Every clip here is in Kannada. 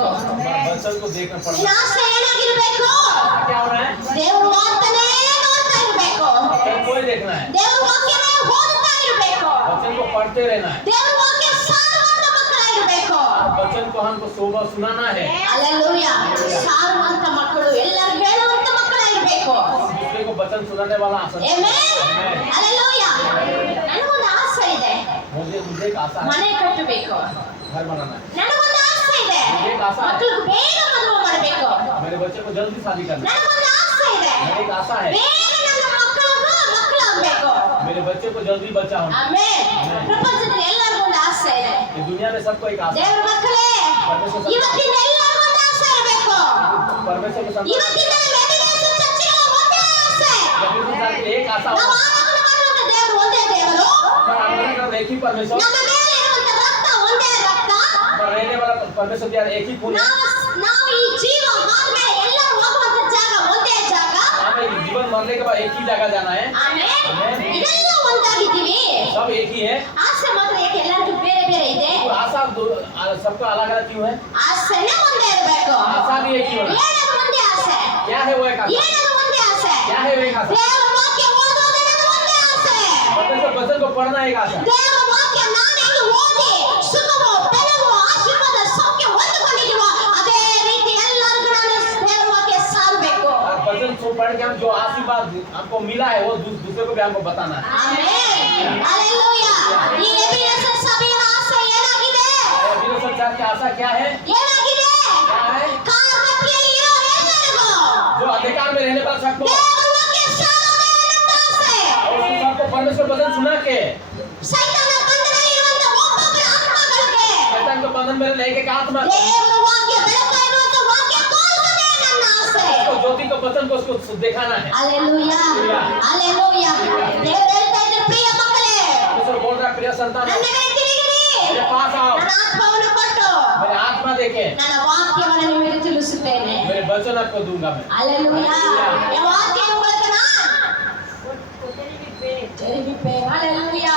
ನೋಡಬೇಕು. वचन को देखना ನಿನ್ನ पड़ता ಆಸೆ ಏನಾಗಿರ್ಬೇಕು? है। क्या हो रहा है? ದೇವರ ವಾಕ್ಯನೇ ನೋಡ್ತಾ ಇರಬೇಕು. वचन को ही देखना है, ದೇವರ ವಾಕ್ಯನೇ ಓದ್ತಾ ಇರಬೇಕು. वचन को पढ़ते रहना है, ದೇವರ ವಾಕ್ಯ ಸಾರುವಂತ ಮಕ್ಕಳಾಗಿರಬೇಕು. वचन को हमको सुबह सुनाना है, ಹಲ್ಲೆಲೂಯಾ. ಸಾರುವಂತ ಮಕ್ಕಳು, ಎಲ್ಲರೂ ಹೇಳುವಂತ ಮಕ್ಕಳಾಗಿರಬೇಕು. दूसरे को वचन सुनाने वाला आसन। ಆಮೆನ್. ಹಲ್ಲೆಲೂಯಾ. ನನಗೊಂದು ಆಸೆ ಇದೆ, मुझे एक आशा है, ಮನೆ ಕಟ್ಟಬೇಕು. घर बनाना है। ನನಗೊಂದು ಆಸೆ ಇದೆ, ಮಕ್ಕಳಿಗೆ ಬೇಗ ಮದುವೆ ಮಾಡಬೇಕು. मेरे बच्चे को जल्दी शादी करना है। ನನಗೊಂದು ಆಸೆ ಇದೆ, मेरी एक आशा है, ಬೇಗ ನನ್ನ ಮಕ್ಕಳಾಗಬೇಕು. मेरे बच्चे को जल्दी बच्चा होना। ಆಮೆನ್. ಪ್ರಪಂಚದಲ್ಲಿ ಎಲ್ಲರಿಗೂ ಒಂದು ಆಸೆ ಇದೆ. ये दुनिया में सबको एक आशा है। ದೇವರ ಮಕ್ಕಳೇ, ಇವತ್ತಿನ ಎಲ್ಲರಿಗೂ ಒಂದು ಆಸೆ ಇರಬೇಕು. परमेश्वर के संतान ಇವತ್ತಿನ ಮೆಡಿಟೇಷನ್ ಚರ್ಚಿಗೆ ಒಂದೇ ಆಸೆ. एक आशा ನಾವು होना। ಆರಾಧನೆ ಮಾಡುವಂತ ದೇವರು ಒಂದೇ ದೇವರು. एक ही परमेश्वर, ನಮ್ಮ ಮೇಲೆ ಇರುವಂತ ರಕ್ತ ಒಂದೇ ರಕ್ತ. रहने वाला परमेश्वर द्वारा एक ही खून है। ನಾವು ಈ ಜೀವ ಆದ್ಮೇಲೆ ಎಲ್ಲರೂ ಹೋಗುವಂತ ಜಾಗ ಒಂದೇ ಜಾಗ. हमें जीवन मरने के बाद एक ही जगह जाना है। ಆಮೆನ್. ಇದೆಲ್ಲ ಒಂದಾಗಿದ್ದೀವಿ. सब एक ही है। ಆಸೆ ಮಾತ್ರ ಯಾಕೆ ಎಲ್ಲರಿಗೂ ಬೇರೆ ಬೇರೆ ಇದೆ? तो आशा सबको अलग अलग क्यों है? ಆಸೆನೇ ಒಂದೇ ಇರಬೇಕು. आशा भी एक ही होना। ಏನದು ಒಂದೇ ಆಸೆ? क्या है वो एक आशा? ಏನದು ಒಂದೇ ಆಸೆ? क्या है वो एक आशा? ದೇವರ ವಾಕ್ಯ ಓದೋದೇ ಒಂದೇ ಆಸೆ. परमेश्वर वचन को पढ़ना एक आशा। ದೇವರ ವಾಕ್ಯ ನಾನೆಂದು ಓದಿ ಸುಖವೋ ಬೆಳವೋ ಆಶೀರ್ವಾದ ಸೌಖ್ಯ ಹೊಂದಿಕೊಂಡಿದ್ದೀವೋ ಅದೇ ರೀತಿ ಎಲ್ಲರಿಗೂ ನಾನು ದೇವರ ವಾಕ್ಯ ಸಾರಬೇಕು. और वचन को पढ़ के हम जो आशीर्वाद हमको मिला है वो दूसरे को भी हमको बताना है। ಆಮೆನ್. ಹಲ್ಲೆಲೂಯಾ. ಈ ಎಬಿಎಸ್ಎಸ್ ಸಭೆಯ ಆಸೆ ಏನಾಗಿದೆ? अभी संसार की आशा क्या है? ಏನಾಗಿದೆ? क्या है? ಕಾಲಗತಿಯಲ್ಲಿ ಇರೋರೆಲ್ಲರಿಗೂ जो अधिकार में रहने वाला सबको ದೇವರ ವಾಕ್ಯ ಸಾರೋದೇ ನನ್ನ ಆಸೆ. और उस सबको परमेश्वर वचन सुना के ಸೈತಾನ ಬಂಧನದಲ್ಲಿ ಇರುವಂತ ಒಬ್ಬೊಬ್ಬರ ಆತ್ಮಗಳಿಗೆ शैतान को बंधन में लेके एक आत्मा ದೇವರ ವಾಕ್ಯ ಬೆಳಗ್ತಾ ಇರುವಂತ ವಾಕ್ಯ ತೋರಿಸೋದೇ ನನ್ನ ಆಸೆ. उसको ज्योति को वचन को उसको दिखाना है। ಹಲ್ಲೆಲೂಯಾ. ಹಲ್ಲೆಲೂಯಾ. ದೇವರು ಹೇಳ್ತಾ ಇದ್ದಾರೆ, ಪ್ರಿಯ ಮಕ್ಕಳೇ, परमेश्वर बोल रहा है, प्रिय संतान ನನ್ನ ಕಡೆ ತಿರುಗಿರಿ, मेरे पास आओ, ನನ್ನ ಆತ್ಮವನ್ನು ಕೊಟ್ಟು मेरे आत्मा देखे, ನನ್ನ ವಾಕ್ಯವನ್ನು ನಿಮಗೆ ತಿಳಿಸುತ್ತೇನೆ. मेरे वचन आपको दूंगा मैं। ஹalleluya. என் வார்த்தையை உங்களுக்கு நான் தெரிவிப்பேன். ஹalleluya.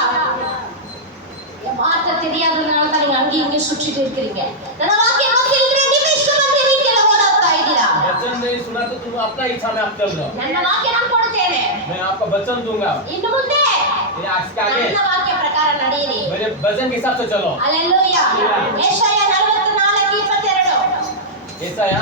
என் வார்த்தை தெரியாதனால தான் நீங்க அங்கேயும் இங்கேயும் சுற்றிட்டு இருக்கிறீங்க. ನನ್ನ ವಾಕ್ಯ ಗೊತ್ತಿಲ್ಲದ್ರೆ ನೀವು ಇಷ್ಟು ಬಂದ ರೀತಿಯಲ್ಲಿ ಓಡಾಡ್ತಾ ಇದ್ದೀರಾ. वचन नहीं सुना तो तुम अपना इच्छा में आप चल रहे हो। ನನ್ನ ವಾಕ್ಯ ನಾನು ಕೊಡ್ತೇನೆ, मैं आपका वचन दूंगा, ಇನ್ನು ಮುಂದೆ ये इसके आगे ನನ್ನ ವಾಕ್ಯ ಪ್ರಕಾರ ನಡೆಯಿರಿ. मेरे वचन के हिसाब से चलो। ಹalleluya. ಯೆಶಾಯ 44:22 ऐसा है